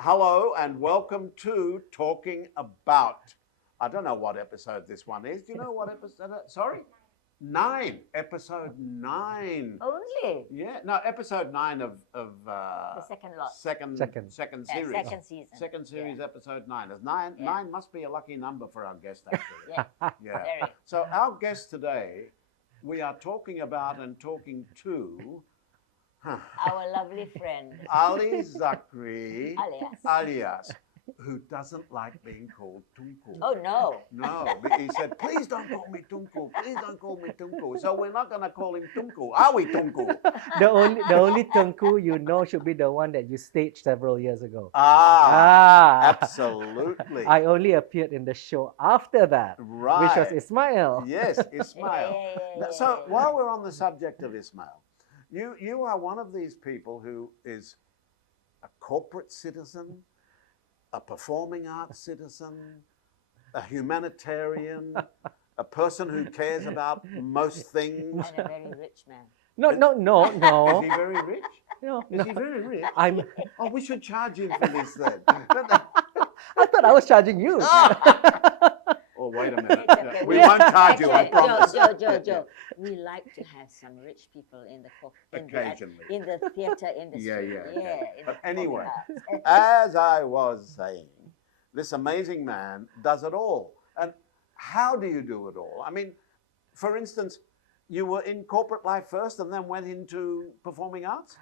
Hello and welcome to Talking About. I don't know what episode this one is. Do you know what episode? Sorry? 9. Episode 9. Only Yeah. No, episode 9 of the second lot. second series. Second season. Second series, Yeah. episode 9. Nine, Yeah. 9 must be a lucky number for our guest, actually. Yeah. Yeah. Very. So our guest today, we are talking about and talking to Our lovely friend Alizakri Alias. Alias, who doesn't like being called Tunku. Oh no. No, he said, please don't call me Tunku. Please don't call me Tunku. So we're not going to call him Tunku. Are we Tunku? The only Tunku you know should be the one that you staged several years ago. Absolutely. I only appeared in the show after that, Right. which was Ismail. Yes, Ismail. So while we're on the subject of Ismail, you are one of these people who is a corporate citizen, a performing arts citizen, a humanitarian, a person who cares about most things. And a very rich man. No. Is he very rich? No, Is he very rich? I'm. Oh, we should charge him for this then. I thought I was charging you. Oh, wait a minute. Okay, We won't charge you, I Actually, promise. Joe. We like to have some rich people in the Occasionally. in the theatre industry. Yeah. in But the anyway, performing arts. as I was saying, this amazing man does it all. And how do you do it all? I mean, for instance, you were in corporate life first and then went into performing arts?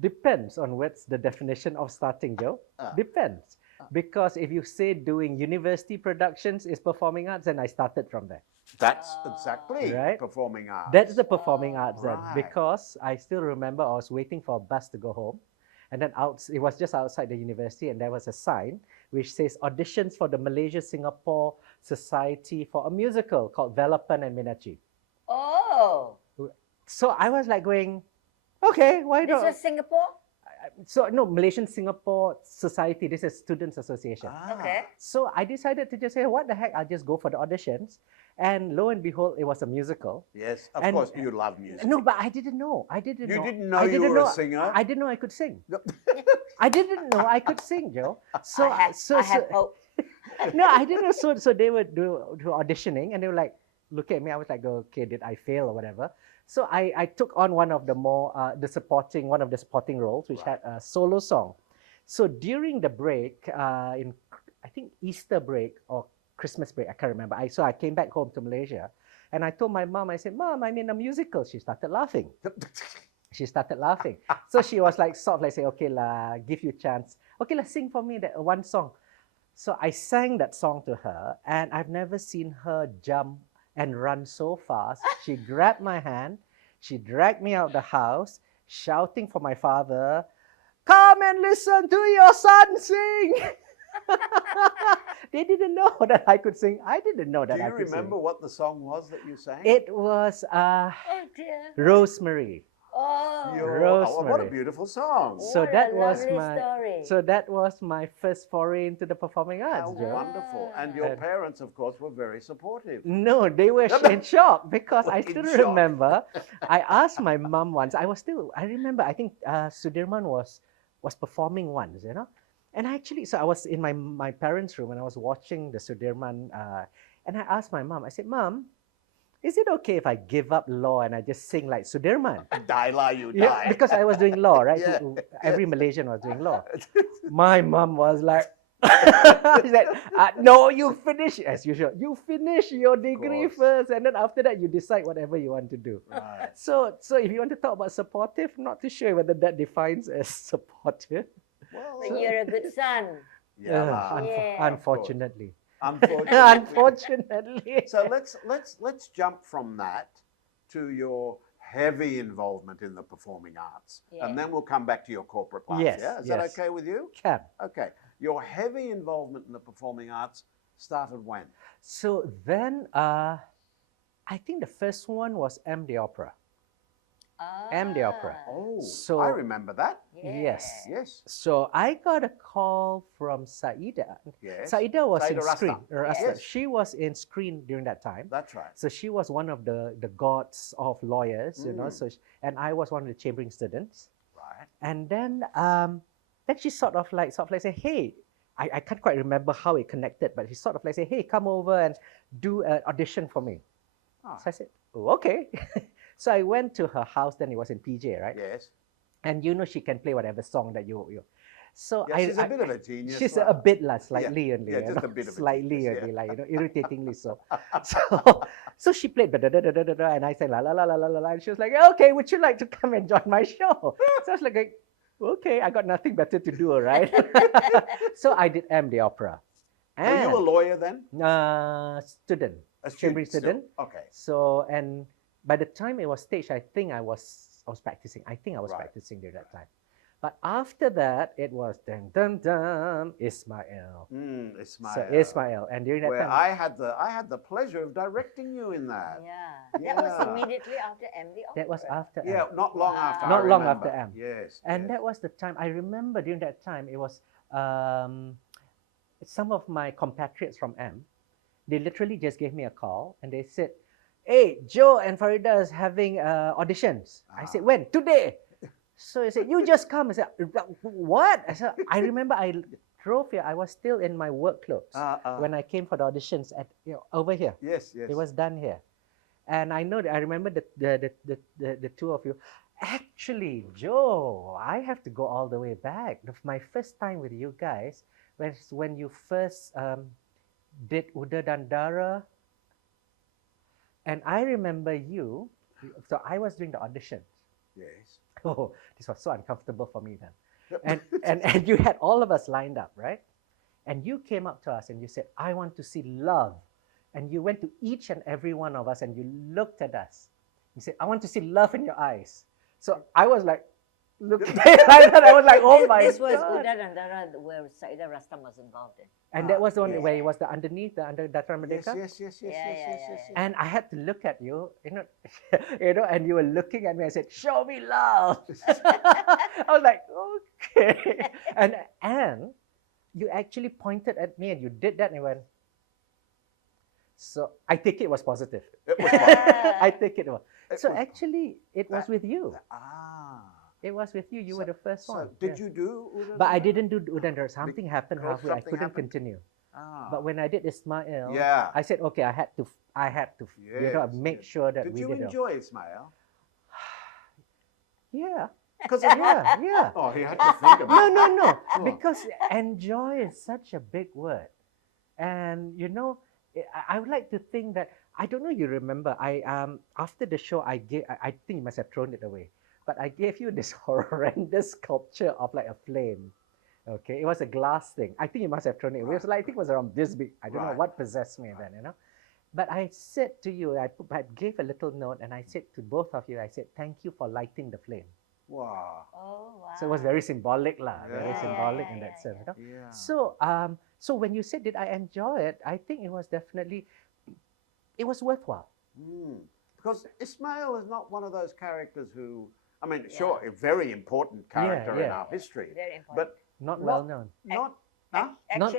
Depends on what's the definition of starting, Joe. Depends. Because if you say doing university productions is performing arts, then I started from there. That's exactly Right. performing arts. That's the performing arts then. Right. Because I still remember I was waiting for a bus to go home. And then it was just outside the university, and there was a sign which says auditions for the Malaysia-Singapore Society for a musical called Velapan and Minachi. Oh, So I was like going, okay, why this not? was Singapore? So no, Malaysian-Singapore Society, this is Students Association. Okay. So I decided to just say, what the heck, I'll just go for the auditions. And lo and behold, it was a musical. Yes, of And- course, you love music. No, but I didn't know. You didn't know I you didn't were a know- singer? I didn't know I could sing. I didn't know I could sing, Joe. So, I have hope. no, I didn't know. So they would do auditioning, and they were like, look at me. I was like, okay, did I fail or whatever? So I took on one of the supporting roles, which had a solo song. So during the break, in I think Easter break or Christmas break, I can't remember. So I came back home to Malaysia, and I told my mom, I said, Mom, I'm in a musical. She started laughing. So she was like, sort of like, say, okay, la, give you a chance. Okay, let's sing for me that one song. So I sang that song to her, and I've never seen her jump and run so fast. She grabbed my hand, she dragged me out the house, shouting for my father, come and listen to your son sing. They didn't know that I could sing. I didn't know that Do I you could remember what the song was that you sang? sing. It was Oh dear. Rosemary. Oh. What a Rosemary. beautiful song. So What a that was lovely my story. so that was my first foray into the performing How arts, Joe. wonderful. And your And- parents, of course, were very supportive. No, they were in shock because I In still shock. remember. I asked my mom once. I remember. I think Sudirman was performing once, you know. And so I was in my parents' room and I was watching the Sudirman. And I asked my mom. I said, Mom, is it okay if I give up law and I just sing like Sudirman? Die la, you die. Yeah, because I was doing law, right? Yeah. Every Malaysian was doing law. My mom was like, she said, no, you finish, as usual, you finish your degree course. first, and then after that, you decide whatever you want to do. Right. So if you want to talk about supportive, I'm not too sure whether that defines as supportive. Well, But you're a good son. yeah. Yeah. Unfortunately. Unfortunately. Unfortunately. So let's jump from that to your heavy involvement in the performing arts, Yeah. and then we'll come back to your corporate life. Yes, Yeah, is that yes. okay with you? Can. Okay. Your heavy involvement in the performing arts started when? So then, I think the first one was M the Opera. M the Opera. Oh, So- I remember that. Yes. Yes. So I got a call from Saida. Yes. Saida was Saida in Rasta. screen. Rasta. Yes. She was in screen during that time. That's right. So she was one of the gods of lawyers, you know. Mm. So and I was one of the chambering students. Right. And then then she sort of like say, hey, I can't quite remember how it connected, but she sort of like say, hey, come over and do an audition for me. Ah, So I said, oh, okay. So I went to her house, then it was in PJ, right? yes. And you know she can play whatever song that you. So Yeah, she's a bit of a genius. she's well. a bit slightly only. yeah, you just know, a bit of a slightly genius, only, yeah. like, you know, irritatingly so. So she played da, da, da, da, da, da, da, and I said la la la la la la, and she was like, okay, would you like to come and join my show? So I was like, okay, I got nothing better to do, right? So I did the opera. Were you a lawyer then? Student, A Cambridge still? student. Okay. So, and by the time it was staged, I think I was practicing. I think I was Right. practicing during that time. But after that, it was dun dun dun Ismail. Ismail. So Ismail, and during that Where time, I had the pleasure of directing you in that. Yeah. That was Yeah. immediately after MD. that was after Yeah, not long Wow. after. I Not long remember. after M. Yes. and yes. that was the time. I remember during that time, it was some of my compatriots from M. They literally just gave me a call and they said, "Hey, Joe and Farida is having auditions." I said, "When?" "Today." So he said, "You just come." I said, "What?" I said, I remember I drove here. I was still in my work clothes when I came for the auditions at over here. Yes, yes. It was done here, and I know that I remember the two of you. Actually, Joe, I have to go all the way back. My first time with you guys was when you first did Uda Dandara, and I remember you. So I was doing the audition. Yes. Oh, this was so uncomfortable for me then. And you had all of us lined up, right? And you came up to us and you said, "I want to see love." And you went to each and every one of us and you looked at us. You said, "I want to see love in your eyes." So I was like, looking like that. I was like, oh my This was God. Uda Dandara where Saida Rastam was involved in. And that was the one yes. where it was the underneath, the under Datra Yes, Merdeka. yes, yes, yes, Yeah, yes, yeah, yes, yeah, yes, yeah. yes. And I had to look at you, and you were looking at me. I said, "Show me love." I was like, okay. And you actually pointed at me and you did that and you went. So I take it was positive. It was I take it was. It So was- actually, it was with you. Ah. It was with you. You were the first So one. did yes. you do Udan? But I didn't do Udandara. Something happened because halfway. I something couldn't happened? continue. Ah. But when I did Ismail, Yeah. I said, okay, I had to, Yes, make yes. sure that Did we you did it. enjoy Ismail? Yeah, Because yeah. Oh, he had to think about No. Oh. Because enjoy is such a big word. And I would like to think that, I don't know you remember, I after the show I think you must have thrown it away. But I gave you this horrendous sculpture of like a flame. Okay, it was a glass thing. I think you must have thrown it away. It was like, I think it was around this big. I don't know Right. what possessed me then, But I said to you, I gave a little note and I said to both of you, I said, "Thank you for lighting the flame." Wow. Oh, wow. So it was very symbolic very Yeah. symbolic Yeah, in yeah, that sense. Yeah. So when you said, did I enjoy it? I think it was definitely, it was worthwhile. Because Ismail is not one of those characters who, I mean, sure, a very important character in yeah. our history, Very important. but Not Not- well known. not. Huh?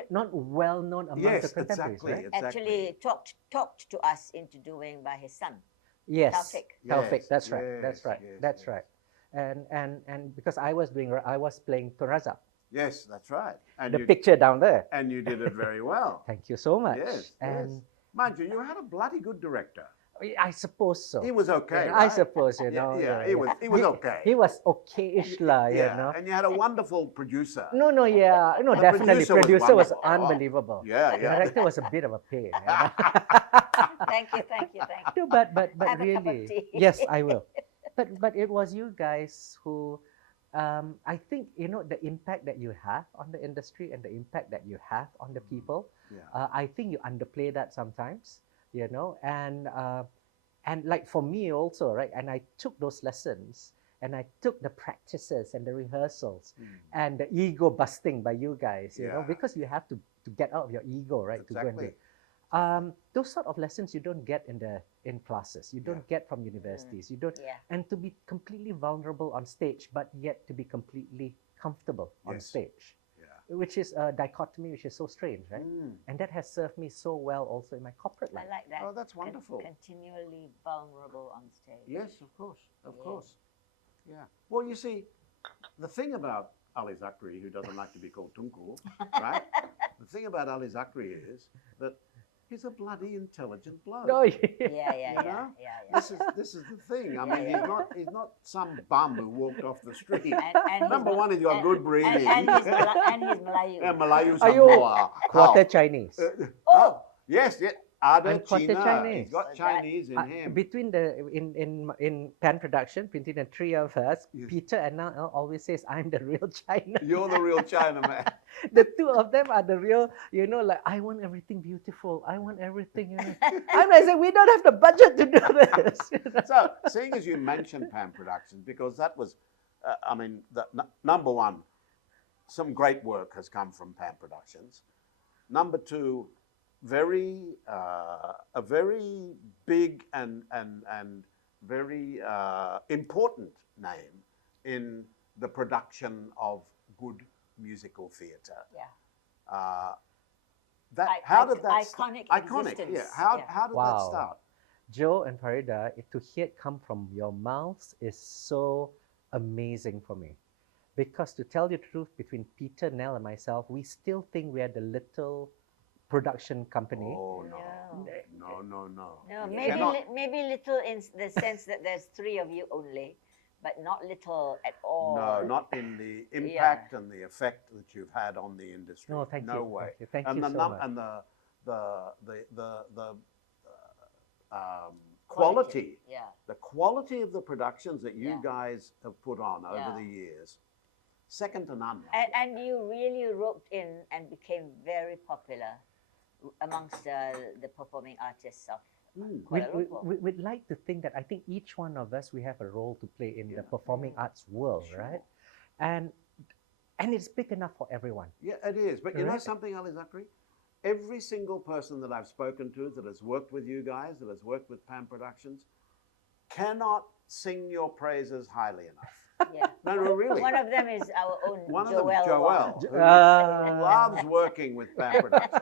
Not well known among Yes, the contemporaries, exactly. right? Actually talked to us into doing by his son. Yes. Taufik. Taufik, Yes, that's right. yes, That's right. yes, That's yes. right. And because I was playing Tun Razak, Yes, that's right. And the picture down there. and you did it very well. Thank you so much. Yes, And yes. Mind you, you had a bloody good director. I suppose so. He was okay. Yeah, right? I suppose, Yeah, he was okay. He was okay-ish lah, And you had a wonderful producer. No, The definitely. producer was Producer was wonderful. unbelievable. Yeah, The yeah. director was a bit of a pain. Thank you. No, but Have a cup of really, tea. yes, I will. But it was you guys who, I think the impact that you have on the industry and the impact that you have on the people. Yeah. I think you underplay that sometimes, and like for me also, right? And I took those lessons and I took the practices and the rehearsals and the ego busting by you guys, Yeah. because you have to get out of your ego, right? To go and Exactly. do. Those sort of lessons you don't get in classes. You don't get from universities. You don't. Yeah. And to be completely vulnerable on stage, but yet to be completely comfortable on Yes. stage, Yeah. which is a dichotomy which is so strange, right? And that has served me so well also in my corporate I life. like that. Oh, that's wonderful. Continually vulnerable on stage. Yes, of course, of Yeah. course. Yeah. Well, you see, the thing about Alizakri, who doesn't like to be called Tunku, right? The thing about Alizakri is that he's a bloody intelligent bloke. No, Yeah. This is the thing. I mean, he's not some bum who walked off the street. And Number one, he's got good breeding. And he's Melayu. Yeah, Melayu Are you Samoa. quarter How? Chinese. Oh! Yes. Ada I'm quarter China. Chinese. He's got Chinese in him. Between in pan production, between the three of us, Yes. Peter and Nal always says, I'm the real China. You're the real Chinaman. The two of them are the real, like, I want everything beautiful. I want everything. I'm like, saying, we don't have the budget to do this. So, seeing as you mentioned Pan Productions, because that was, number one, some great work has come from Pan Productions. Number two, a very big and very important name in the production of good musical theatre. Yeah. How did that iconic iconic? existence. Yeah. How did that Wow. start? Joe and Farida, to hear it come from your mouths is so amazing for me. Because to tell you the truth, between Peter, Nell, and myself, we still think we are the little production company. Oh No. no. No, You maybe cannot- maybe little in the sense that there's three of you only, but not little at all. No, not in the impact and the effect that you've had on the industry. No, thank you. No way. Thank and you the so much. and the quality, Yeah. the quality of the productions that you Yeah. guys have put on over Yeah. the years, second to none. And you really roped in and became very popular amongst the performing artists of Kuala Lumpur. We'd like to think that I think each one of us, we have a role to play in the performing arts world, Sure. right? And it's big enough for everyone. Yeah, it is. But you know Right. something, Alizakri? Every single person that I've spoken to that has worked with you guys, that has worked with Pan Productions, cannot sing your praises highly enough. Yeah. No, really. One of them is our own One of Joel. them, Joel, Wong. who Ah. loves working with Pan Productions.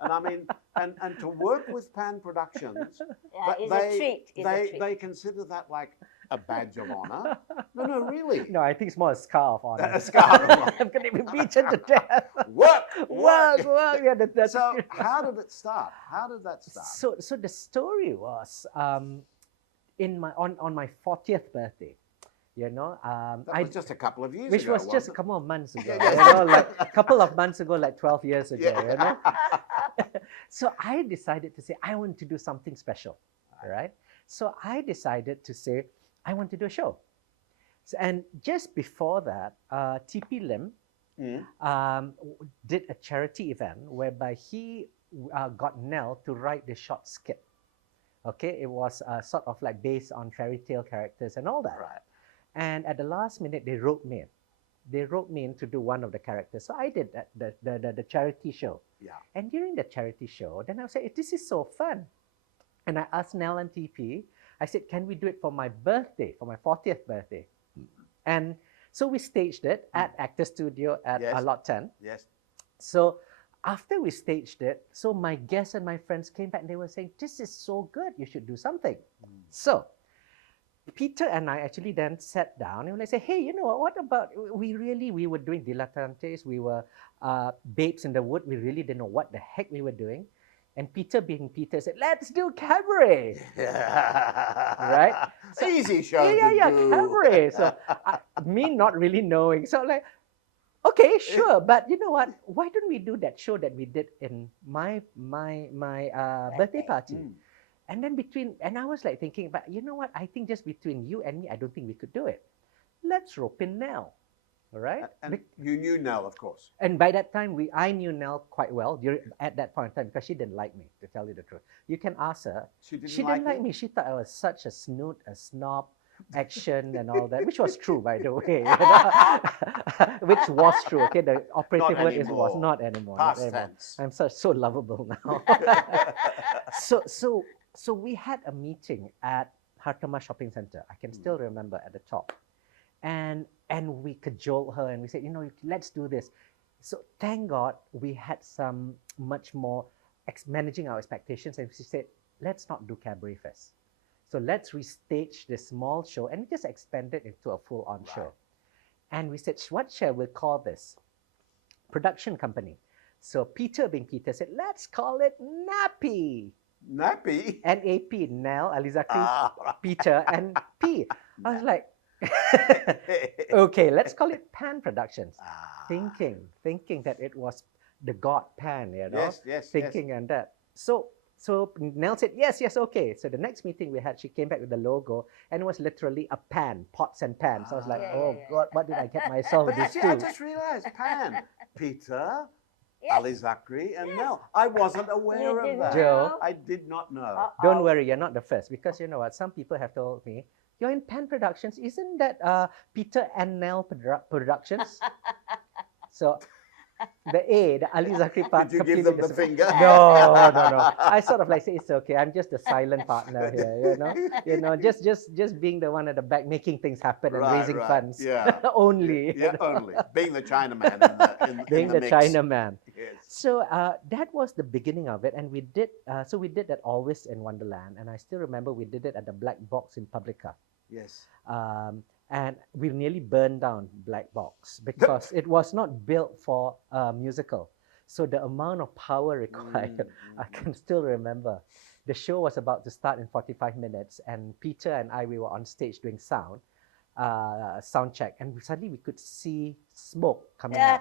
And I mean, and to work with Pan Productions, Yeah, it's a treat. It's a treat. they consider that like a badge of honor. No, really. No, I think it's more a scar of honor. A scar of honor. I'm going to be beaten to death. Work. Work. Yeah, that's So how did it start? How did that start? So the story was on my 40th birthday. That was just a couple of years which ago. was just a wasn't couple of months ago. Yeah. Like a couple of months ago, like 12 years ago. Yeah. So I decided to say I want to do something special, right? So I decided to say I want to do a show. And just before that, TP Lim did a charity event whereby he got Nell to write the short skit. Okay, it was sort of like based on fairy tale characters and all that. Right. And at the last minute, they wrote me in. They wrote me in to do one of the characters. So I did that, the charity show. Yeah. And during the charity show, then I was like, this is so fun. And I asked Nell and TP, I said, can we do it for my birthday, for my 40th birthday? And so we staged it at Actor Studio at Yes. Lot 10. Yes. So after we staged it, so my guests and my friends came back and they were saying, this is so good, you should do something. So Peter and I actually then sat down and we said, hey, you know what about, we were doing dilettantes, we were babes in the wood, we really didn't know what the heck we were doing. And Peter being Peter said, let's do cabaret. Right? So, Easy show yeah, to do. cabaret. So me not really knowing. So like, okay, sure. But you know what? Why don't we do that show that we did in my birthday party? And then and I was like thinking, but you know what? I think just between you and me, I don't think we could do it. Let's rope in Nell. All right? And you knew Nell, of course. And by that time, I knew Nell quite well at that point in time because she didn't like me, to tell you the truth. You can ask her. She didn't She like didn't like you? me. She thought I was such a snoot, a snob, action and all that, which was true, by the way. Which was true. Okay, the operative Not word anymore. was not anymore. Past not anymore. tense. I'm so lovable now. So we had a meeting at Hartama Shopping Center. I can still remember at the top. And we cajoled her and we said, let's do this. So thank God we had some much more managing our expectations, and she said, let's not do cabaret first. So let's restage this small show and just expand it into a full-on show. And we said, what shall we call this? Production company. So Peter being Peter said, let's call it Nappy. Nappy? N-A-P, Nell, Alizakri, Right. Peter, and P. I was like, okay, let's call it Pan Productions. Thinking that it was the god Pan, Yes. thinking and that. So Nell said, yes, okay. So the next meeting we had, she came back with the logo, and it was literally a pan, pots and pans. So I was like, God, what did I get myself But this you see, I to? just realized, Pan, Peter, Yes. Alizakri, and Nell. I wasn't aware You of didn't that. Joe. I did not know. Don't worry, you're not the first, because you know what? Some people have told me, you're in Pan Productions. Isn't that Peter and Nell Productions? So the A, the Alizakri part, Did you give completely them the disappeared. finger? No. I sort of like say it's okay. I'm just the silent partner here, you know, just being the one at the back, making things happen and raising funds. Yeah. Only. Yeah, only. Being the Chinaman in Being the the mix. Chinaman. Yes. So that was the beginning of it, and we did that always in Wonderland, and I still remember we did it at the Black Box in Publica. Yes. And we nearly burned down Black Box because it was not built for a musical. So the amount of power required, I can still remember. The show was about to start in 45 minutes, and Peter and we were on stage doing sound check, and suddenly we could see smoke coming out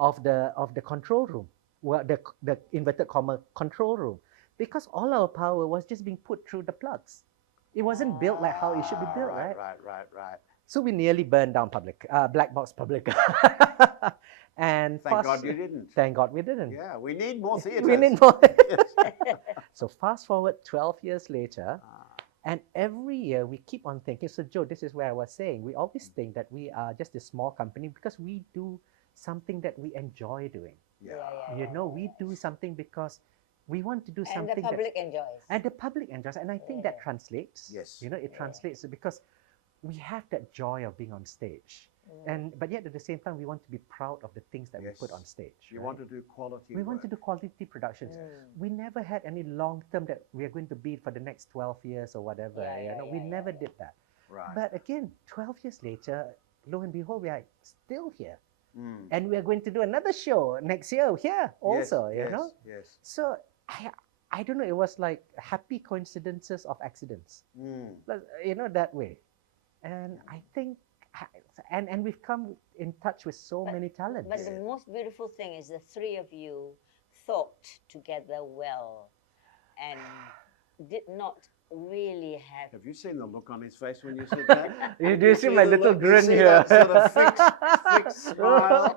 of the control room, well, the inverted comma control room, because all our power was just being put through the plugs. It wasn't built like how it should be built, right? Right. So we nearly burned down Black Box Publica. And Thank God you didn't. Thank God we didn't. Yeah, we need more theatres. We need more. Yes. So fast forward 12 years later, and every year we keep on thinking. So Joe, this is where I was saying, we always think that we are just a small company because we do something that we enjoy doing. You know, we do something because we want to do something and the public enjoys. And the public enjoys. And I think that translates. Yes. You know, it translates because we have that joy of being on stage. But yet at the same time, we want to be proud of the things that we put on stage. You want to do quality We want work. to do quality productions. We never had any long term that we are going to be for the next 12 years or whatever. We never did that. Right. But again, 12 years later, lo and behold, we are still here. And we are going to do another show next year here also, you know? Yes. So I don't know, it was like happy coincidences of accidents. You know, that way. And I think, and we've come in touch with so many talents. But the most beautiful thing is the three of you thought together well and did not really have... Have you seen the look on his face when you said that? You do see my the little look? You grin see here. that sort of fixed smile.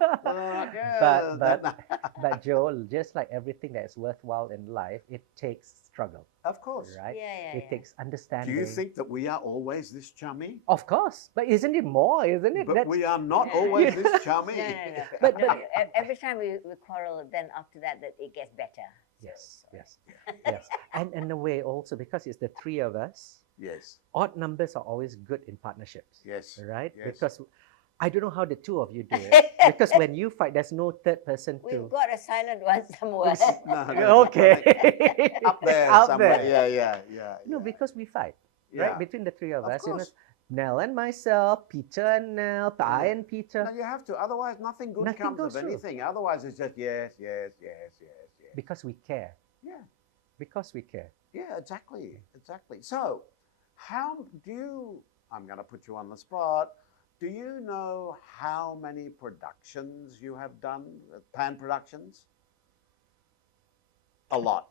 But Joel, just like everything that is worthwhile in life, it takes struggle. Of course. Right? Yeah. It takes understanding. Do you think that we are always this chummy? Of course. But isn't it more, isn't it? But we are not always this chummy. No. But every time we quarrel, then after that it gets better. Yes. And in a way also, because it's the three of us, Yes. odd numbers are always good in partnerships. Yes. Right? Yes. Because I don't know how the two of you do it. Because when you fight, there's no third person to... We've got a silent one somewhere. No, Okay. Up there Out somewhere. there. Yeah. No, because we fight, Yeah. right? Between the three of us. You know, course. Nell and myself, Peter and Nell, I and Peter. No, you have to. Otherwise, nothing good Nothing comes goes of through. anything. Otherwise, it's just yes. Because we care. Yeah. Because we care. Yeah, exactly. So, how do you, I'm going to put you on the spot, do you know how many productions you have done, Pan Productions? A lot.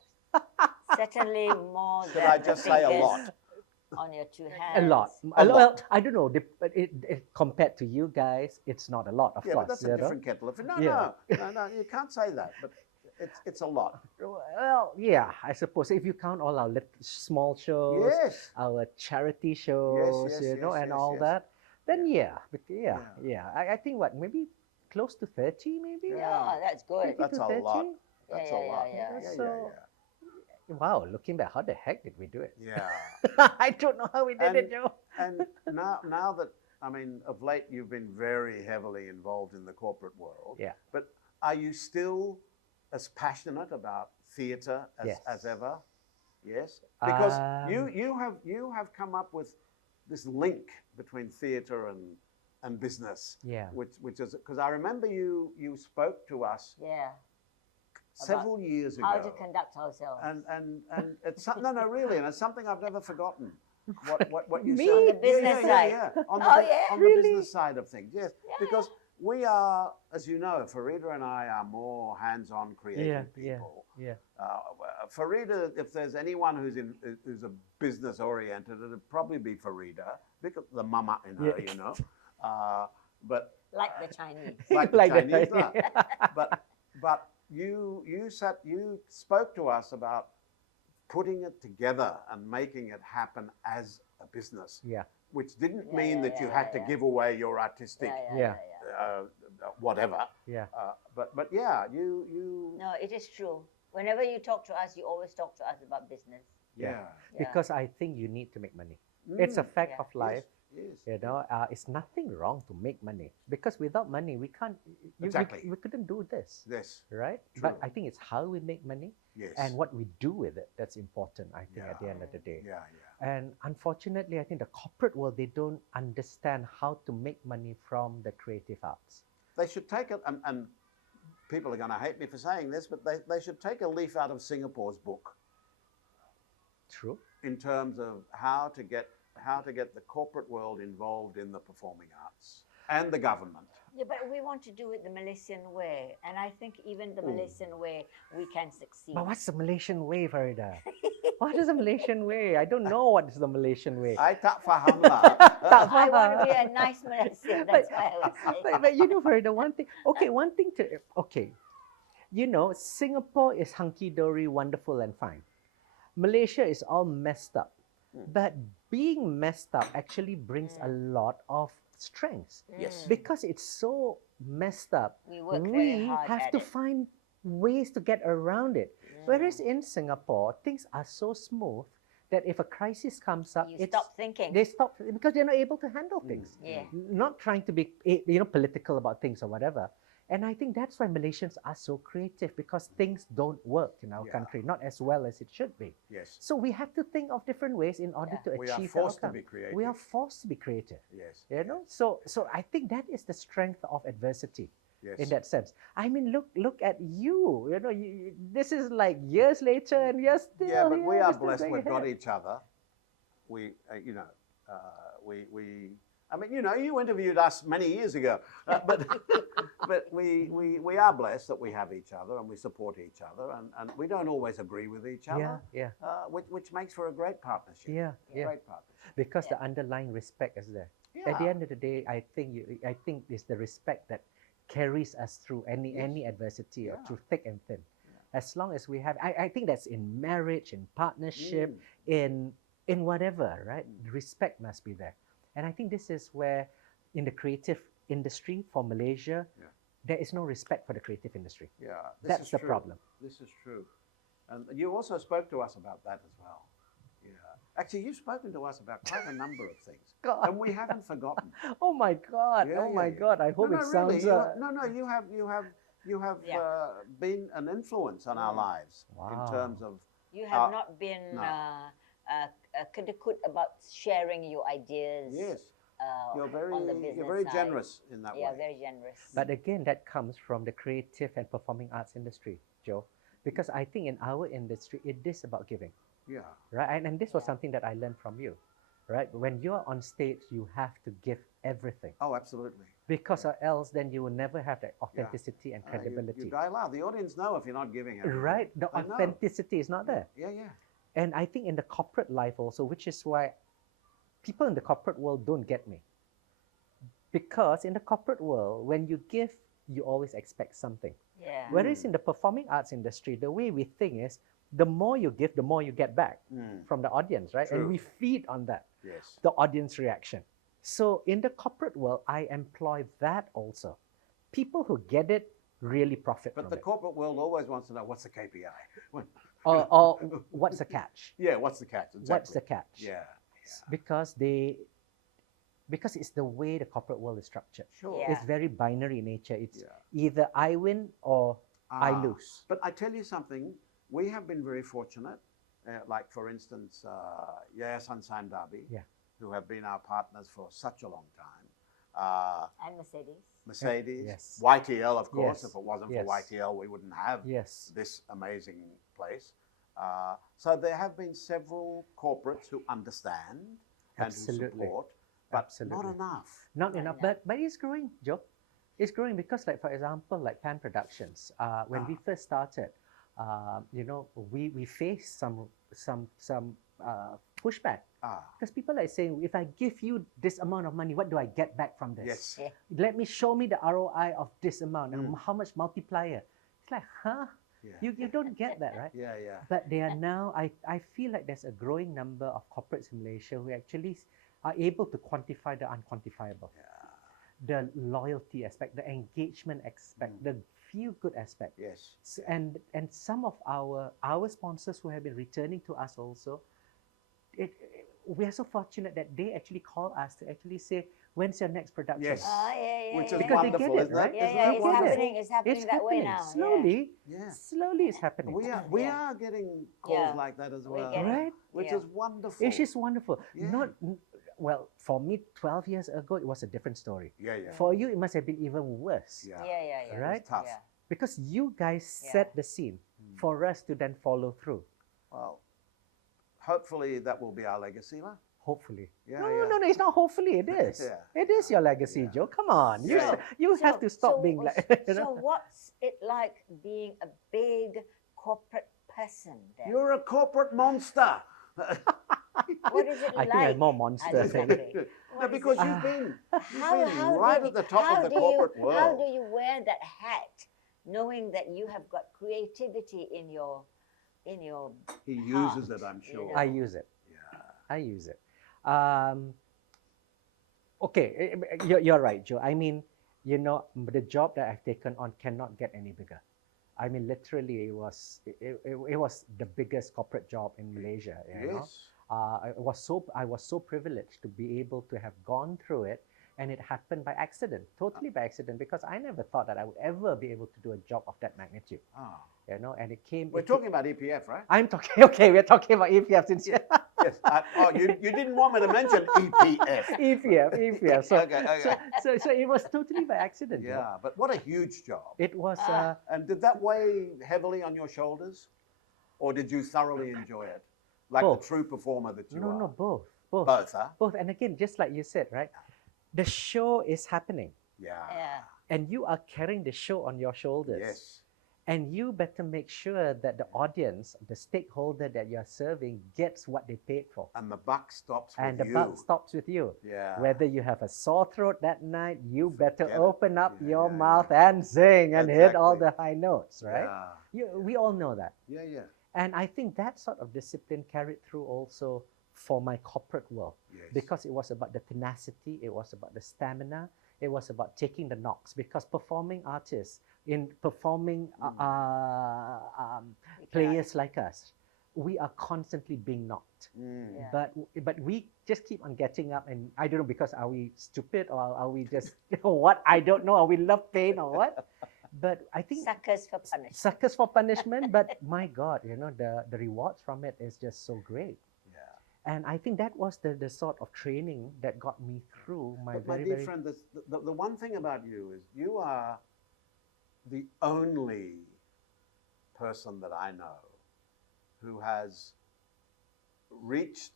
Certainly more Should than I just say a fingers lot? on your two A hands. lot. A Well, lot. I don't know. But compared to you guys, it's not a lot, of Yeah, course. but that's you a know? different kettle of fish. Yeah. No, you can't say that. But it's a lot. Well, yeah, I suppose. If you count all our small shows, Yes. our charity shows, yes, you know, yes, and yes, all yes. that, then yeah. Yeah. I think what, maybe close to 30, maybe? Yeah, that's good. That's a 30? lot. That's a lot. Yeah. So- Wow, looking back, how the heck did we do it? Yeah. I don't know how we did it, Joe. And now that, I mean, of late you've been very heavily involved in the corporate world. Yeah. But are you still as passionate about theatre as ever? Yes. Because you have come up with this link between theatre and business. Yeah. Which is because I remember you spoke to us Yeah. several years ago. How to conduct ourselves. And it's no really, and it's something I've never forgotten. What you Me? said On the business side. on Oh, yeah? on Really? the business side of things, yes, because we are, as you know, Farida and I are more hands-on creative people. Yeah. Farida, if there's anyone who's a business oriented, it'd probably be Farida, because the mama in her, Yeah. you know. But Like the Chinese. like the Like the Chinese, Chinese. but you spoke to us about putting it together and making it happen as a business, Yeah. which didn't Yeah, mean yeah, that you yeah, had yeah, to yeah. give away your artistic Yeah. whatever. Yeah. But yeah, you No, it is true. Whenever you talk to us, you always talk to us about business. yeah. Yeah. Because I think you need to make money. It's a fact Yeah. of life. Yes. You know, it's nothing wrong to make money, because without money we can't. Exactly. We couldn't do this, Yes. right? True. But I think it's how we make money Yes. and what we do with it that's important. I think at the end of the day. Yeah. And unfortunately, I think the corporate world, they don't understand how to make money from the creative arts. They should take it, and people are going to hate me for saying this, but they should take a leaf out of Singapore's book True. in terms of how to get the corporate world involved in the performing arts and the government. Yeah, but we want to do it the Malaysian way. And I think even the Malaysian way, we can succeed. But what's the Malaysian way, Farida? What is the Malaysian way? I don't know what is the Malaysian way. I tak faham lah. I want to be a nice Malaysian. That's why I was saying. But you know, Farida, one thing you know, Singapore is hunky-dory, wonderful and fine. Malaysia is all messed up. But being messed up actually brings a lot of strengths. Yes. Because it's so messed up, We work very we hard have at to it. find ways to get around it. Whereas in Singapore, things are so smooth that if a crisis comes up, You stop thinking. they stop because they're not able to handle things. Yeah. Not trying to be political about things or whatever. And I think that's why Malaysians are so creative, because things don't work in our Yeah. country, not as well as it should be. Yes. So we have to think of different ways in order to We are achieve the forced to outcome. be creative. We are forced to be creative. Yes. You know, so I think that is the strength of adversity Yes. in that sense. I mean, look at you. You know, this is like years later, and you're still Yeah, but here, we are we're still blessed. going We've got ahead. each other. We, we. I mean, you know, you interviewed us many years ago, but we are blessed that we have each other and we support each other, and we don't always agree with each other. Yeah. Which makes for a great partnership. Yeah. Great partnership. Because the underlying respect is there. At the end of the day, I think it's the respect that carries us through any adversity or through thick and thin. As long as we have, I think that's in marriage, in partnership, in whatever, right? Respect must be there. And I think this is where, in the creative industry for Malaysia, there is no respect for the creative industry. Yeah, That's the problem. This is true, and you also spoke to us about that as well. Yeah, actually, you've spoken to us about quite a number of things, God. and we haven't forgotten. Oh my God! Yeah, Oh my yeah. God! I hope it sounds. Really, you have Yeah. been an influence on our lives in Wow. terms of. You have not been no. kadekut about sharing your ideas. Yes, you're on the business very side. generous in that Yeah, way. very generous. But again, that comes from the creative and performing arts industry, Joe. Because I think in our industry, it is about giving, Yeah, right? And this was Yeah. something that I learned from you, right? When you're on stage, you have to give everything, oh, absolutely. because or else then you will never have that authenticity and credibility, You die loud. The audience know if you're not giving it. right? The I know. authenticity is not there. Yeah. And I think in the corporate life also, which is why people in the corporate world don't get me. Because in the corporate world, when you give, you always expect something. Yeah. Whereas in the performing arts industry, the way we think is, the more you give, the more you get back from the audience, right? And True. we feed on that, Yes. the audience reaction. So in the corporate world, I employ that also. People who get it really profit But from the it. corporate world always wants to know what's the KPI. Or what's the catch? Yeah, what's the catch? Exactly. What's the catch? Yeah. Because it's the way the corporate world is structured. Sure. Yeah. It's very binary in nature. It's Yeah. either I win or I Ah, lose. But I tell you something, we have been very fortunate. Like, for instance, Yayasan Sandabi, Yeah. who have been our partners for such a long time. And Mercedes. Mercedes, Yes. YTL, of course. Yes. If it wasn't Yes. for YTL, we wouldn't have Yes. this amazing place. So there have been several corporates who understand and who Absolutely. support, but Absolutely. not enough. Not Not enough, enough. but it's growing, Joe. It's growing because, like for example, like Pan Productions. When we first started, you know, we faced some pushback because people are saying, if I give you this amount of money, what do I get back from this? Yes. Let me show me the ROI of this amount and how much multiplier. It's like, huh? Yeah. You don't get that, right? Yeah, yeah. But they are now, I feel like there's a growing number of corporates in Malaysia who actually are able to quantify the unquantifiable. The loyalty aspect, the engagement aspect, the feel-good aspect. Yes. And some of our sponsors who have been returning to us also, we are so fortunate that they actually call us to actually say, when's your next production? Yes. Which Which is Because they get wonderful, it, isn't right? it? Yeah, Isn't yeah, that it's wonderful? happening. It's happening that way now. Slowly, Yeah. slowly it's happening. We are getting calls Yeah. like that as We're well, getting- Right? which Yeah. is wonderful. It's just wonderful. Yeah. Well, for me, 12 years ago, it was a different story. Yeah, yeah. For you, it must have been even worse. Yeah. Yeah. Right? It's tough. Yeah. Because you guys Yeah. set the scene for us to then follow through. Well, hopefully that will be our legacy, lah. Hopefully. Yeah, no, yeah. no, it's not hopefully, it is. Yeah. It is your legacy, Yeah. Joe. Come on. Yeah. You have to stop being like, you So know. what's it like being a big corporate person then? You're a corporate monster. What is it I like? think I'm more monster. Alizakri? No, What is because it? you've been How right do at the top how of the do you- corporate world. How do you wear that hat, knowing that you have got creativity in your He uses it, I'm sure. I use it. Yeah. I use it. Okay, you're right, Joe. I mean, you know, the job that I've taken on cannot get any bigger. I mean, literally, it was the biggest corporate job in Malaysia. You know? Yes. I was so privileged to be able to have gone through it, and it happened by accident, totally by accident, because I never thought that I would ever be able to do a job of that magnitude. Ah. You know, and it came. We're talking about EPF, right? I'm talking. Okay, we're talking about EPF since Yes. You didn't want me to mention EPF. EPF. So, Okay. so it was totally by accident. Joe. Yeah, but what a huge job. It was. And did that weigh heavily on your shoulders? Or did you thoroughly enjoy it? Like Both. the true performer that you No, are? no, both. Both, huh? Both. And again, just like you said, right? The show is happening, yeah. and you are carrying the show on your shoulders. Yes. And you better make sure that the audience, the stakeholder that you're serving, gets what they paid for. And the buck stops with And the you. buck stops with you. Yeah. Whether you have a sore throat that night, you better Forget it. open up Yeah, your yeah, mouth and sing and hit all Exactly. the high notes, right? We all know that. Yeah, yeah. And I think that sort of discipline carried through also for my corporate world, Yes. because it was about the tenacity, it was about the stamina, it was about taking the knocks, because performing artists, in performing players like us, we are constantly being knocked. Yeah. But we just keep on getting up, and I don't know, because are we stupid or are we just what? I don't know. Are we love pain or what? But I think Suckers for punishment. suckers for punishment. But my God, you know, the rewards from it is just so great. Yeah. And I think that was the sort of training that got me through my But my very, dear very... friend, the one thing about you is you are the only person that I know who has reached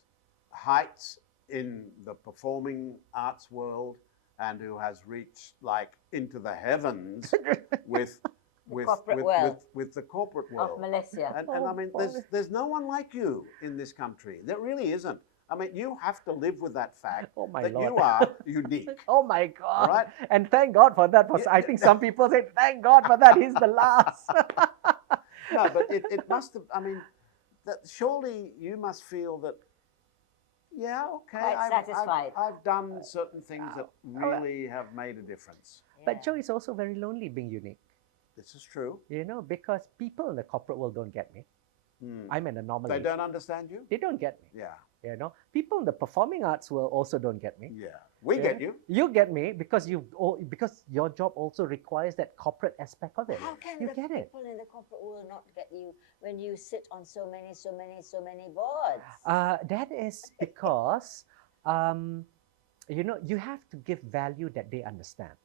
heights in the performing arts world and who has reached like into the heavens with corporate world. with the corporate world. Of Malaysia. And I mean, there's no one like you in this country. There really isn't. I mean, you have to live with that fact Oh my that Lord. you are unique. Oh my God. All right? And thank God for that. Yeah. I think some people say, thank God for that. He's the last. No, but it must have, I mean, that surely you must feel that, yeah, okay, Quite satisfied. I've done certain things that really have made a difference. But Joe is also very lonely being unique, This is true. you know, because people in the corporate world don't get me. I'm an anomaly. They don't understand you? They don't get me, Yeah, you know. People in the performing arts world also don't get me. yeah. We Yeah. get you. You get me because because your job also requires that corporate aspect of it. How can you the get it? people in the corporate world not get you when you sit on so many boards? That is because you have to give value that they understand,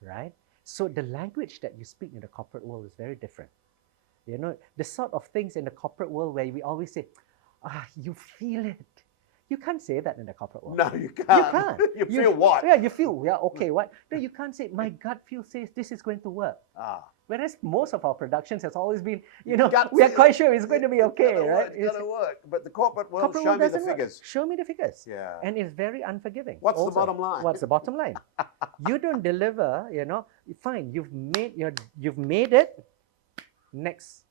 right? So the language that you speak in the corporate world is very different. The sort of things in the corporate world where we always say, you feel it. You can't say that in the corporate world. No, you can't. You can't. You feel what? Yeah, you feel, yeah, okay, what? No, you can't say, my gut feel says this is going to work. Whereas most of our productions has always been, we are quite sure it's going to be okay, right? It's going to work. But the corporate world, show me the figures. Show me the figures. Yeah. And it's very unforgiving. What's also. the bottom line? What's the bottom line? You don't deliver, fine, you've made it. Next.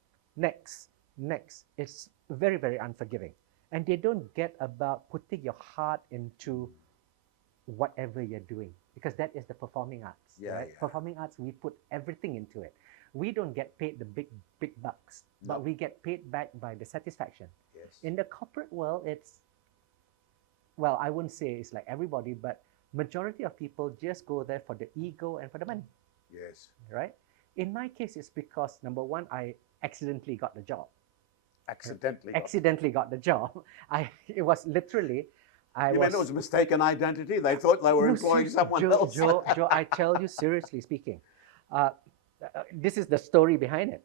It's very, very unforgiving. And they don't get about putting your heart into whatever you're doing, because that is the performing arts. Right? Yeah. Performing arts, we put everything into it. We don't get paid the big bucks, but we get paid back by the satisfaction. Yes. In the corporate world, well, I wouldn't say it's like everybody, but majority of people just go there for the ego and for the money. Yes. Right? In my case, it's because, number one, I accidentally got the job. Accidentally got the job. It was literally, You mean it was a mistaken identity? They thought they were employing someone else. Joe, I tell you, seriously speaking, this is the story behind it.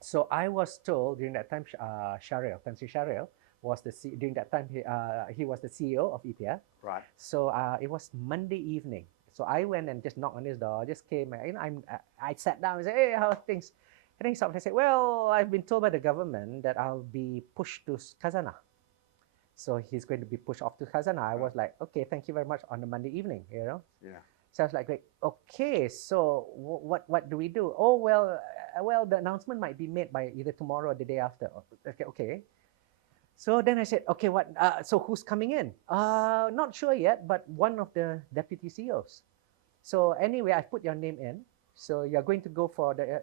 So I was told during that time, Tan Sri Shahril was during that time he was the CEO of EPL. Right. So it was Monday evening. So I went and just knocked on his door. Just came. I sat down and said, "Hey, how are things?" And then he stopped and said, "Well, I've been told by the government that I'll be pushed to Khazanah. So he's going to be pushed off to Khazanah." I was like, "Okay, thank you very much," on a Monday evening, Yeah. So I was like, okay, so what do we do? Oh, well, the announcement might be made by either tomorrow or the day after. Okay. So then I said, okay, what? So who's coming in? Not sure yet, but one of the deputy CEOs. So anyway, I put your name in. So you're going to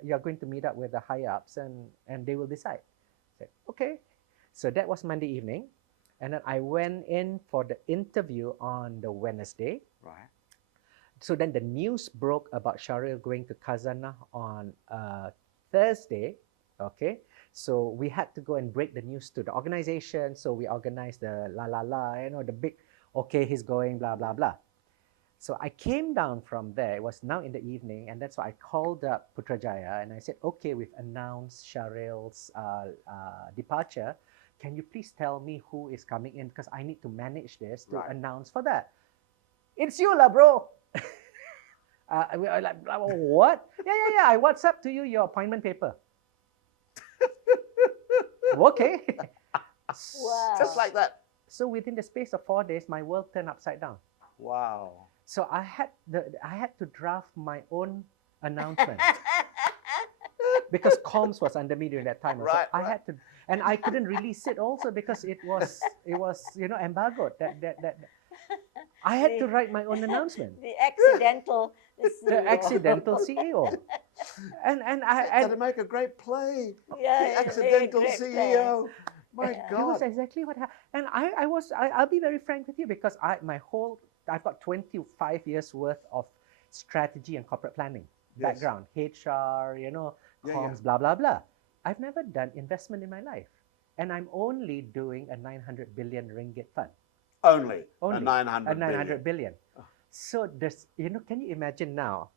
you're going to meet up with the higher ups, and they will decide. I said, okay. So that was Monday evening, and then I went in for the interview on the Wednesday. Right. So then the news broke about Shahril going to Khazanah on Thursday. Okay. So we had to go and break the news to the organization. So we organized the the big, okay, he's going, blah, blah, blah. So I came down from there. It was now in the evening, and that's why I called up Putrajaya and I said, okay, we've announced Shahril's departure. Can you please tell me who is coming in? Because I need to manage this to announce for that. It's you lah, bro. Like, what? Yeah. I WhatsApp to you your appointment paper. Okay. Wow. Just like that. So within the space of 4 days, my world turned upside down. Wow. So I had to draft my own announcement because comms was under me during that time. Right, I had to, and I couldn't release it also because it was embargoed. That I had to write my own announcement. The accidental CEO. The accidental CEO. And That'd make a great play. Yeah, The accidental great CEO. My That was God. exactly what happened. And I'll be very frank with you because I've got 25 years worth of strategy and corporate planning background, HR, comms, blah, blah, blah. I've never done investment in my life. And I'm only doing a 900 billion ringgit fund. Only. Only. A 900 billion. So there's, can you imagine now,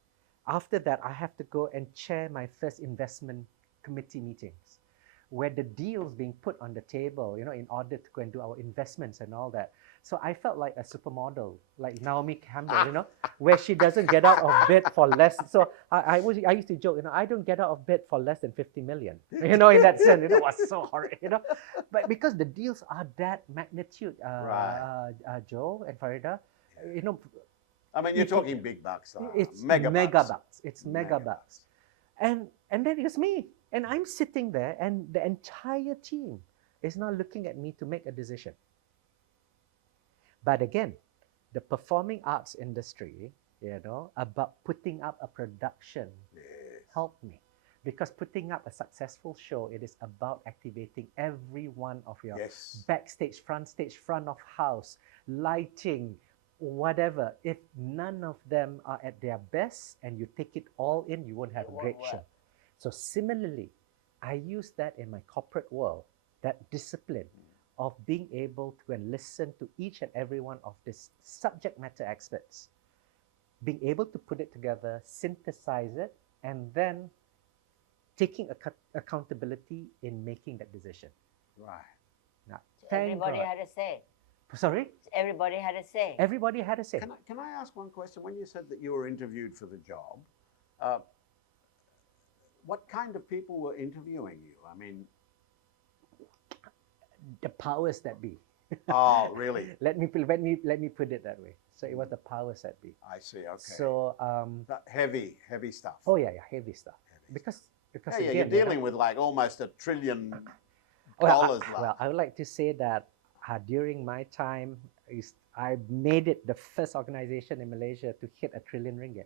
after that, I have to go and chair my first investment committee meetings where the deals being put on the table, in order to go and do our investments and all that. So I felt like a supermodel, like Naomi Campbell, where she doesn't get out of bed for less. So I used to joke, I don't get out of bed for less than 50 million, in that sense. It was so hard, But because the deals are that magnitude, Joe and Farida, I mean, you're talking big bucks. it's mega bucks. It's mega bucks. And then it's me. And I'm sitting there and the entire team is now looking at me to make a decision. But again, the performing arts industry, about putting up a production helped me. Because putting up a successful show, it is about activating every one of your backstage, front of house, lighting, whatever. If none of them are at their best and you take it all in, you won't have a great show. So similarly, I use that in my corporate world, that discipline of being able to go and listen to each and every one of these subject matter experts, being able to put it together, synthesize it, and then taking accountability in making that decision. Right. Now, So thank everybody God. had a say. Sorry? Everybody had a say. Everybody had a say. Can I ask one question? When you said that you were interviewed for the job, what kind of people were interviewing you? I mean, The powers that be. oh, really? Let me put it that way. So it was the powers that be. I see. Okay. So That heavy stuff. oh yeah, heavy stuff. Heavy Because yeah, again, you're dealing with like almost $1 trillion. well, left. I would like to say that during my time, I made it the first organization in Malaysia to hit ringgit 1 trillion.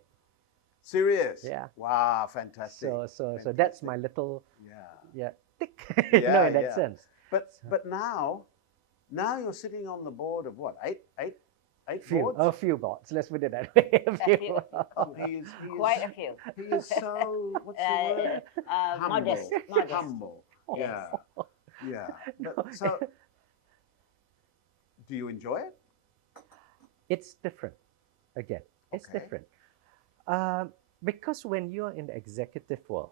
Serious? Yeah. Wow, fantastic. So that's my little Yeah. tick, Yeah, in that yeah. sense. But now you're sitting on the board of what? Eight Few, boards? a few boards. Let's put it that way. A few. few. Oh, he is Quite a few. He is so, what's the word? Modest. Humble. Yeah. Yeah. But, so, do you enjoy it? It's different. Again, it's Okay. different. Because when you're in the executive world,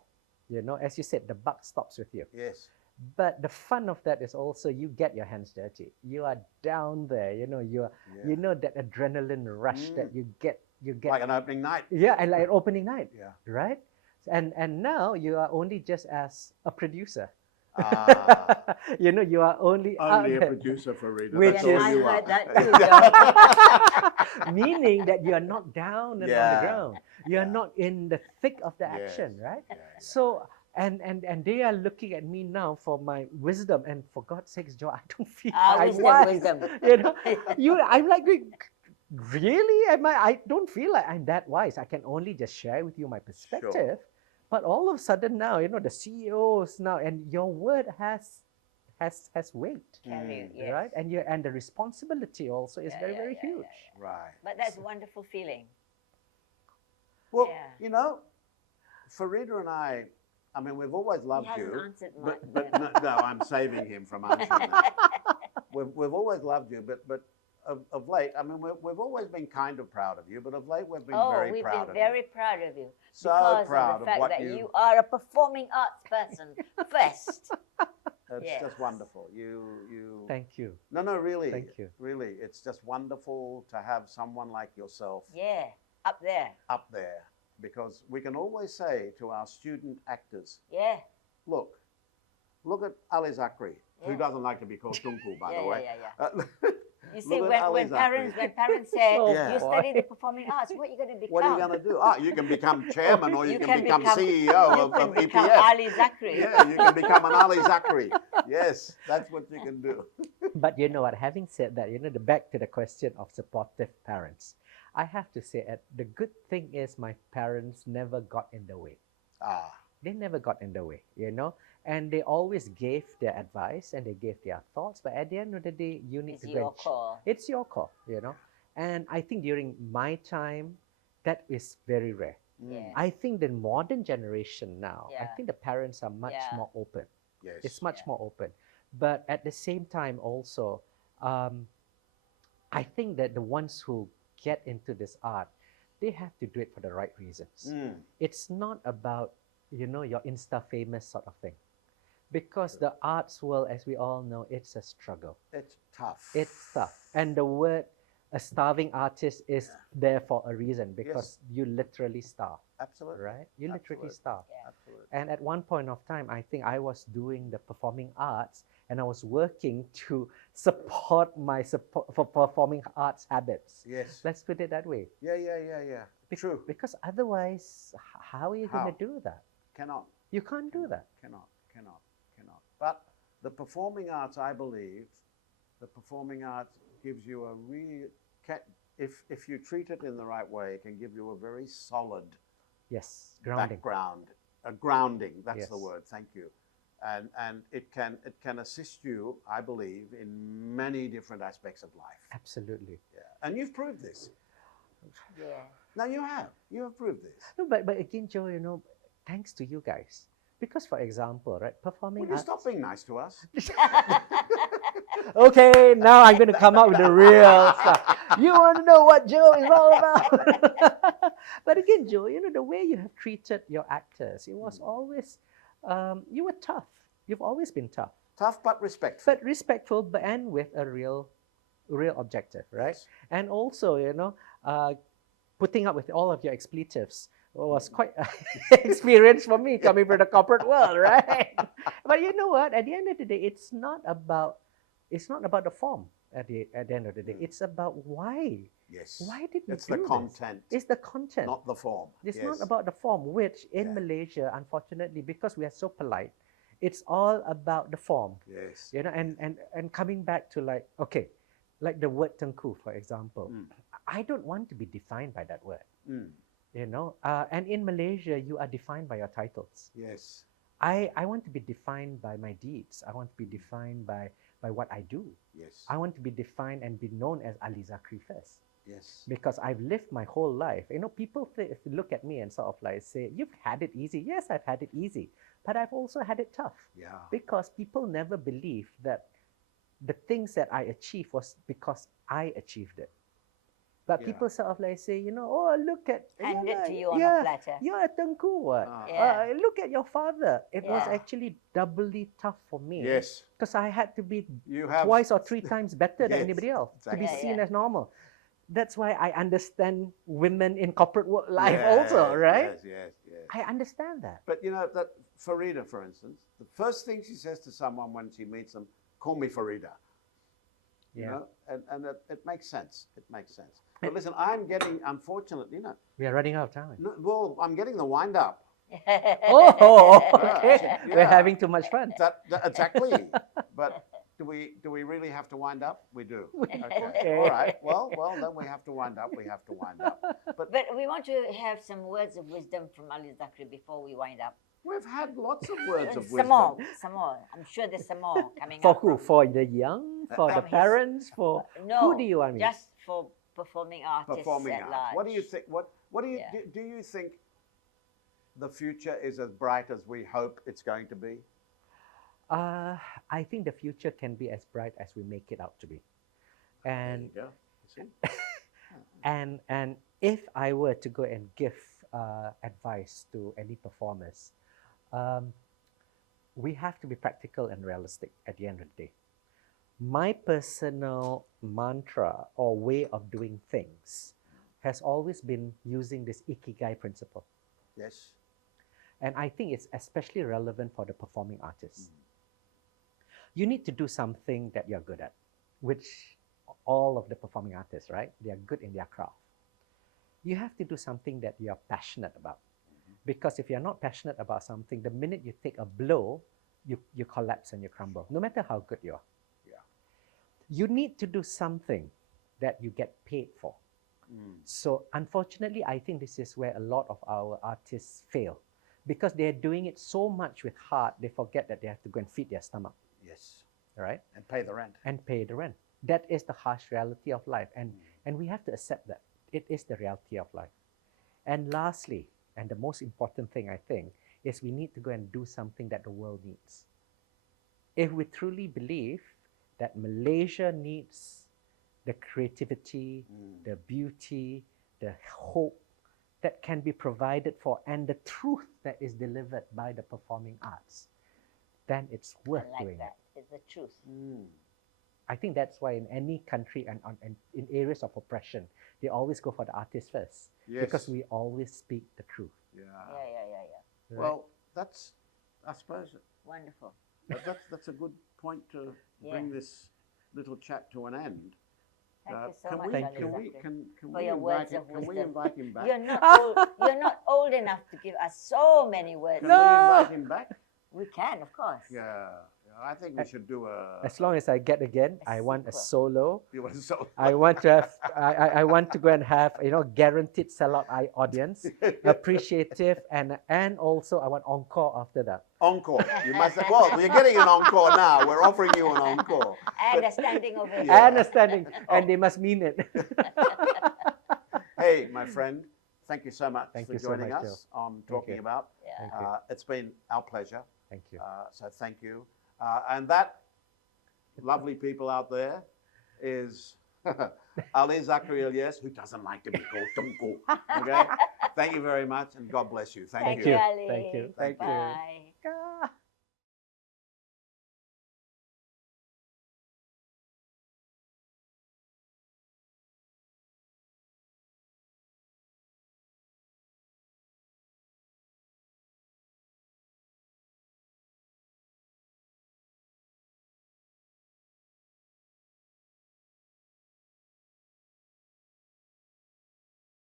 as you said, the buck stops with you. Yes. But the fun of that is also you get your hands dirty. You are down there, Yeah. that adrenaline rush that you get. Like an opening night. Yeah, and like opening night, Yeah. right? And now you are only just as a producer. Ah, You are only out only a there. producer for Rita. Which That's all is- I you heard are. that too, John. Meaning that you are not down and on Yeah. the ground. You are Yeah. not in the thick of the Yes. action, right? Yeah, yeah. So and they are looking at me now for my wisdom, and for God's sakes, Joe, I don't feel I'm wise. Wisdom. I'm like, really? I don't feel like I'm that wise. I can only just share with you my perspective. But all of a sudden now, the CEOs now, and your word has weight, Carry, yes. right? And the responsibility also is Yeah, very, yeah, very yeah, huge. yeah, Right. But that's a wonderful feeling. Well, Yeah. Farida and I mean, we've always loved He hasn't you. answered much. But no, I'm saving him from answering that. We've always loved you, but of late, I mean, we've always been kind of proud of you, but of late we've been very we've proud been of very you. proud of you. So Because proud of of the fact what that you- you are a performing arts person first. It's Yes. just wonderful. You. Thank you. No, really. Thank you. Really, it's just wonderful to have someone like yourself Yeah, up there. up there, because we can always say to our student actors, Yeah. look at Alizakri, who Yeah. doesn't like to be called Tunku, by Yeah, the way. yeah. You see, Look at when Alizakri. parents say Oh, Yeah. you study the performing arts, what are you going to become? What are you going to do? You can become chairman or you can become CEO you of can become EPF. Alizakri. Yeah, you can become an Alizakri. Yes, that's what you can do. But you know what? Having said that, back to the question of supportive parents, I have to say, the good thing is my parents never got in the way. Ah, They never got in the way, and they always gave their advice and they gave their thoughts. But at the end of the day, you need It's to your go. call. It's your call, And I think during my time, that is very rare. Yeah. I think the modern generation now, I Yeah. think the parents are much Yeah. more open. yes. It's much Yeah. more open. But at the same time also, I think that the ones who get into this art, they have to do it for the right reasons. Mm, It's not about, your Insta famous sort of thing. Because the arts world, as we all know, it's a struggle. it's tough. It's tough. And the word a starving artist is there for a reason, because you literally starve, Absolutely. right? You literally Absolutely. starve. Yeah. Absolutely. And at one point of time, I think I was doing the performing arts and I was working to support my for performing arts habits. Yes. Let's put it that way. Yeah. True. Because otherwise, how are you going How? to do that? Cannot. You can't do that. Cannot. But the performing arts, I believe, the performing arts gives you a real, if you treat it in the right way, it can give you a very solid Yes, grounding. background, a grounding. That's the Yes. word. Thank you. And it can assist you, I believe, in many different aspects of life. Absolutely. Yeah. And you've proved this. Yeah. No, you have. You have proved this. No, but again, Joe, thanks to you guys. Because, for example, right, performing Will you arts. stop being nice to us? Okay, now I'm going to come up with the real stuff. You want to know what Joe is all about? But again, Joe, the way you have treated your actors, it was always, you were tough. You've always been tough. Tough but respectful. But respectful, and with a real objective, right? Yes. And also, putting up with all of your expletives was quite an experience for me coming from the corporate world, right? But you know what? At the end of the day, it's not about the form. At the end of the day, it's about why. Yes. Why did we It's do the this? content. It's the content, not the form. It's Yes. not about the form, which in Malaysia, unfortunately, because we are so polite, it's all about the form. Yes. And coming back to like the word tengku, for example, I don't want to be defined by that word. And in Malaysia, you are defined by your titles. Yes. I want to be defined by my deeds. I want to be defined by what I do. Yes. I want to be defined and be known as Alizakri first. Yes. Because I've lived my whole life. People look at me and sort of like say, you've had it easy. Yes, I've had it easy. But I've also had it tough. Yeah. Because people never believe that the things that I achieved was because I achieved it. But people sort of like say, oh, look at... Hand it to you on a platter. You're a tengku, what? Yeah. Look at your father. It was Yeah. actually doubly tough for me. Yes. Because I had to be You have twice or three times better than Yes, anybody else to be exactly. seen as normal. That's why I understand women in corporate life also, right? Yes. I understand that. But that Farida, for instance, the first thing she says to someone when she meets them, call me Farida. And it makes sense. It makes sense. But listen, I'm getting, unfortunately, We are running out of time. well, I'm getting the wind up. Oh, okay. Yeah. We're having too much fun. Exactly. But do we really have to wind up? We do. Okay. Okay. All right. Well, then we have to wind up. We have to wind up. But But we want to have some words of wisdom from Alizakri before we wind up. we've had lots of words of Some wisdom. more. I'm sure there's some more coming For up. who? For the young? For the From his- parents? For No, who do you want me? just for performing artists Performing at arts. large. What do you think? What do you Yeah. do you think the future is as bright as we hope it's going to be? I think the future can be as bright as we make it out to be. And There you go. You see? and if I were to go and give advice to any performers, we have to be practical and realistic at the end of the day. My personal mantra or way of doing things has always been using this ikigai principle. Yes. And I think it's especially relevant for the performing artists. You need to do something that you're good at, which all of the performing artists, right? They are good in their craft. You have to do something that you're passionate about. Because if you're not passionate about something, the minute you take a blow, you collapse and you crumble, no matter how good you are. Yeah. You need to do something that you get paid for. So unfortunately, I think this is where a lot of our artists fail. Because they're doing it so much with heart, they forget that they have to go and feed their stomach. Yes. Right? And pay the rent. And pay the rent. That is the harsh reality of life. And we have to accept that. It is the reality of life. And lastly, and the most important thing, I think, is we need to go and do something that the world needs. If we truly believe that Malaysia needs the creativity, the beauty, the hope that can be provided for, and the truth that is delivered by the performing arts, then it's worth I like doing that. It's the truth. I think that's why in any country and in areas of oppression, they always go for the artist first. Yes. Because we always speak the truth. Yeah. Yeah. Right? Well, that's, I suppose, Wonderful. that's a good point to bring this little chat to an end. Thank you so can much, we, Thank you. can we, Alizakri, can for we your invite words him, of can we wisdom. invite him back? You're not old enough to give us so many words. Can we invite him back? We can, of course. Yeah. I think we should do a. As long as I get again, A I want a sequel. solo. You want to so. I want to have, I want to go and have, guaranteed sellout audience, appreciative, and also I want encore after that. Encore. You must say, well, we're getting an encore now. We're offering you an encore. And a standing ovation. Yeah. And a standing, and they must mean it. Hey, my friend, thank you so much Thank for you so joining much, us on Talking you. About. Yeah. Thank you. It's been our pleasure. Thank you. So thank you. And that lovely people out there is Alizakri Alias, who doesn't like to be called Tunku. Okay? Thank you very much, and God bless you. Thank Thank you. you, Ali. Thank you. Thank you. Bye. Ah.